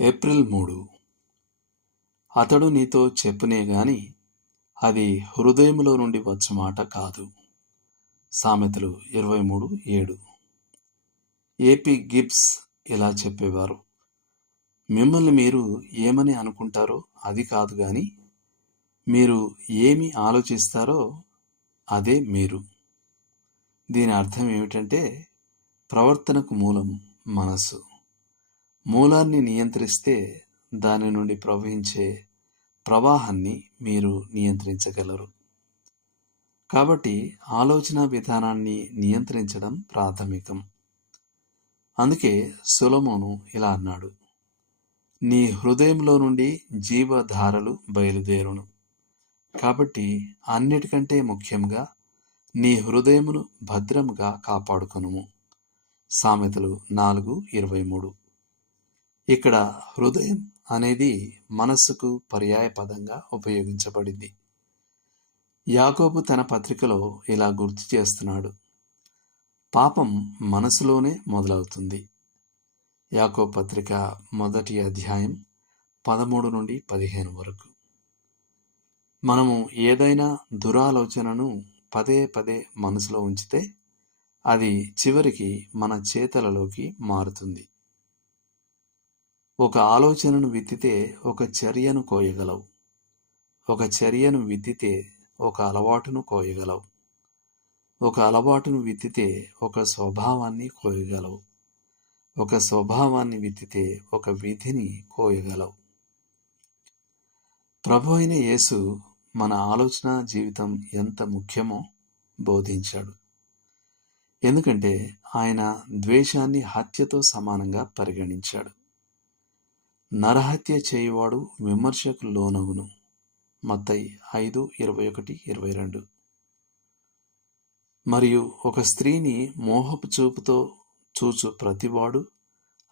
April 3. అతడు నీతో చెప్పునే గాని అది హృదయములో నుండి వచ్చు మాట కాదు. సామెతలు 23:7. ఏపీ గిబ్స్ ఇలా చెప్పేవారు, మిమ్మల్ని మీరు ఏమని అనుకుంటారో అది కాదు గాని మీరు ఏమి ఆలోచిస్తారో అదే మీరు. దీని అర్థం ఏమిటంటే, ప్రవర్తనకు మూలం మనసు. మూలాన్ని నియంత్రిస్తే దాని నుండి ప్రవహించే ప్రవాహాన్ని మీరు నియంత్రించగలరు. కాబట్టి ఆలోచన విధానాన్ని నియంత్రించడం ప్రాథమికం. అందుకే సొలొమోను ఇలా అన్నాడు, నీ హృదయంలో నుండి జీవధారలు బయలుదేరును. కాబట్టి అన్నిటికంటే ముఖ్యంగా నీ హృదయమును భద్రముగా కాపాడుకొనుము. సామెతలు 4:23. ఇక్కడ హృదయం అనేది మనస్సుకు పర్యాయ పదంగా ఉపయోగించబడింది. యాకోబు తన పత్రికలో ఇలా గుర్తు చేస్తున్నాడు, పాపం మనసులోనే మొదలవుతుంది. యాకోబు పత్రిక 1వ అధ్యాయం 13 నుండి 15 వరకు. మనము ఏదైనా దురాలోచనను పదే పదే మనసులో ఉంచితే అది చివరికి మన చేతలలోకి మారుతుంది. ఒక ఆలోచనను విత్తితే ఒక చర్యను కోయగలవు. ఒక చర్యను విత్తితే ఒక అలవాటును కోయగలవు. ఒక అలవాటును విత్తితే ఒక స్వభావాన్ని కోయగలవు. ఒక స్వభావాన్ని విత్తితే ఒక విధిని కోయగలవు. ప్రభు అయిన యేసు మన ఆలోచన జీవితం ఎంత ముఖ్యమో బోధించాడు. ఎందుకంటే ఆయన ద్వేషాన్ని హత్యతో సమానంగా పరిగణించాడు. నరహత్య చేయువాడు విమర్శకు లోనగును. మత్తయి 5:21-22. మరియు ఒక స్త్రీని మోహపు చూపుతో చూచు ప్రతివాడు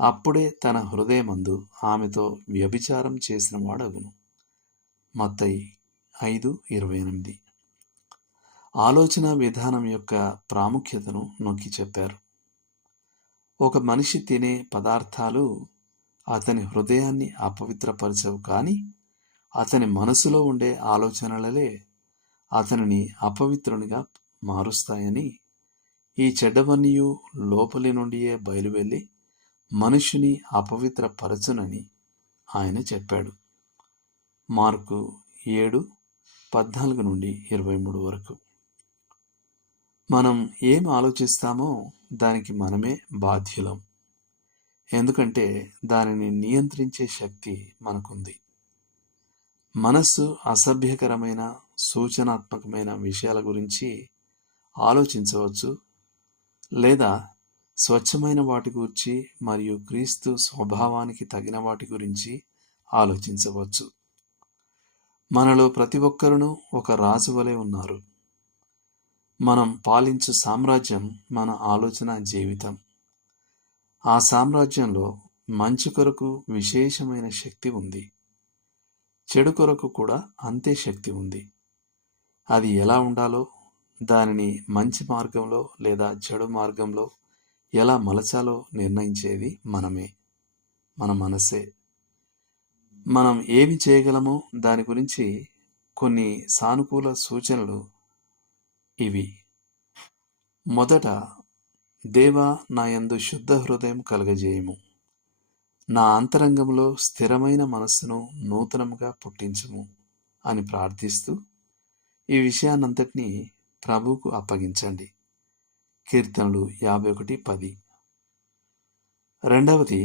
అప్పుడే తన హృదయమందు ఆమెతో వ్యభిచారం చేసిన వాడగును. మత్తయి 5:28. ఆలోచన విధానం యొక్క ప్రాముఖ్యతను నొక్కి చెప్పారు. ఒక మనిషి తినే పదార్థాలు అతని హృదయాన్ని అపవిత్రపరచవు, కానీ అతని మనసులో ఉండే ఆలోచనలే అతనిని అపవిత్రునిగా మారుస్తాయని, ఈ చెడ్డవన్నీయు లోపలి నుండియే బయలువెళ్ళి మనుషుని అపవిత్రపరచునని ఆయన చెప్పాడు. మార్కు 7:14-23 వరకు. మనం ఏం ఆలోచిస్తామో దానికి మనమే బాధ్యులం. ఎందుకంటే దానిని నియంత్రించే శక్తి మనకుంది. మనస్సు అసభ్యకరమైన సూచనాత్మకమైన విషయాల గురించి ఆలోచించవచ్చు, లేదా స్వచ్ఛమైన వాటి గురించి మరియు క్రీస్తు స్వభావానికి తగిన వాటి గురించి ఆలోచించవచ్చు. మనలో ప్రతి ఒక్కరును ఒక రాజు వలె ఉన్నారు. మనం పాలించు సామ్రాజ్యం మన ఆలోచన జీవితం. ఆ సామ్రాజ్యంలో మంచి కొరకు విశేషమైన శక్తి ఉంది. చెడు కొరకు కూడా అంతే శక్తి ఉంది. అది ఎలా ఉండాలో, దానిని మంచి మార్గంలో లేదా చెడు మార్గంలో ఎలా మలచాలో నిర్ణయించేది మనమే, మన మనసే. మనం ఏమి చేయగలమో దాని గురించి కొన్ని సానుకూల సూచనలు ఇవి. మొదట, దేవా, నా యందు శుద్ధ హృదయం కలుగజేయుము. నా అంతరంగంలో స్థిరమైన మనస్సును నూతనముగా పుట్టించుము అని ప్రార్థిస్తూ ఈ విషయాన్నంతటినీ ప్రభువుకు అప్పగించండి. కీర్తనలు 51:10. రెండవది,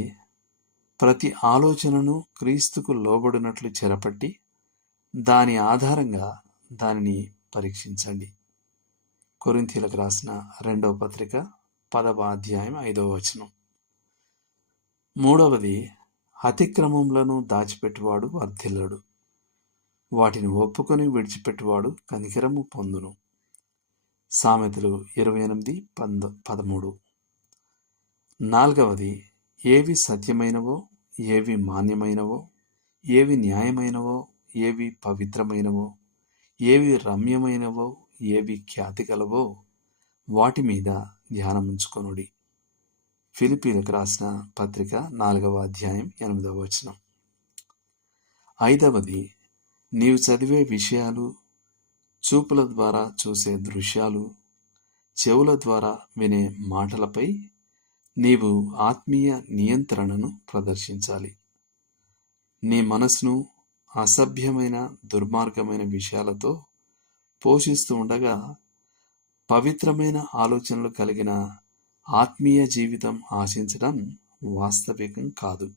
ప్రతి ఆలోచనను క్రీస్తుకు లోబడినట్లు చెరపట్టి దాని ఆధారంగా దానిని పరీక్షించండి. కొరింథీయులకు రాసిన 2వ పత్రిక 10వ అధ్యాయం 5వ వచనం. మూడవది, అతిక్రమములను దాచిపెట్టువాడు వర్ధిల్లడు, వాటిని ఒప్పుకొని విడిచిపెట్టువాడు కనికరము పొందును. సామెతలు 28:13. నాలుగవది, ఏవి సత్యమైనవో, ఏవి మాన్యమైనవో, ఏవి న్యాయమైనవో, ఏవి పవిత్రమైనవో, ఏవి రమ్యమైనవో, ఏవి ఖ్యాతి కలవో వాటి మీద ధ్యానముంచుకొనుడి. ఫిలిప్పీలకు రాసిన పత్రిక 4వ అధ్యాయం 8వ వచనం. 5వది, నీవు చదివే విషయాలు, చూపుల ద్వారా చూసే దృశ్యాలు, చెవుల ద్వారా వినే మాటలపై నీవు ఆత్మీయ నియంత్రణను ప్రదర్శించాలి. నీ మనసును అసభ్యమైన దుర్మార్గమైన విషయాలతో పోషిస్తూ ఉండగా పవిత్రమైన ఆలోచనలు కలిగిన ఆత్మీయ జీవితం ఆశించడం వాస్తవికం కాదు.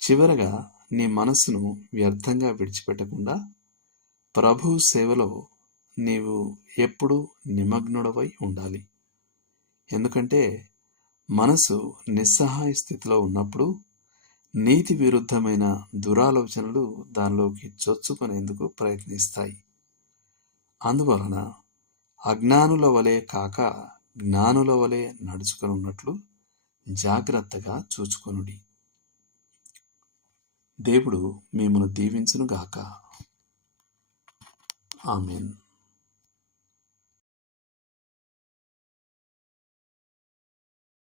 చివరగా నీ మనస్సును వ్యర్థంగా విడిచిపెట్టకుండా ప్రభు సేవలో నీవు ఎప్పుడూ నిమగ్నుడవై ఉండాలి. ఎందుకంటే మనసు నిస్సహాయ స్థితిలో ఉన్నప్పుడు నీతి విరుద్ధమైన దురాలోచనలు దానిలోకి చొచ్చుకునేందుకు ప్రయత్నిస్తాయి. అందువలన అజ్ఞానుల వలె కాక జ్ఞానుల వలె నడుచుకున్నట్లు జాగ్రత్తగా చూచుకొనుడి. దేవుడు మిమ్మల్ని దీవించునుగాక. ఆమేన్.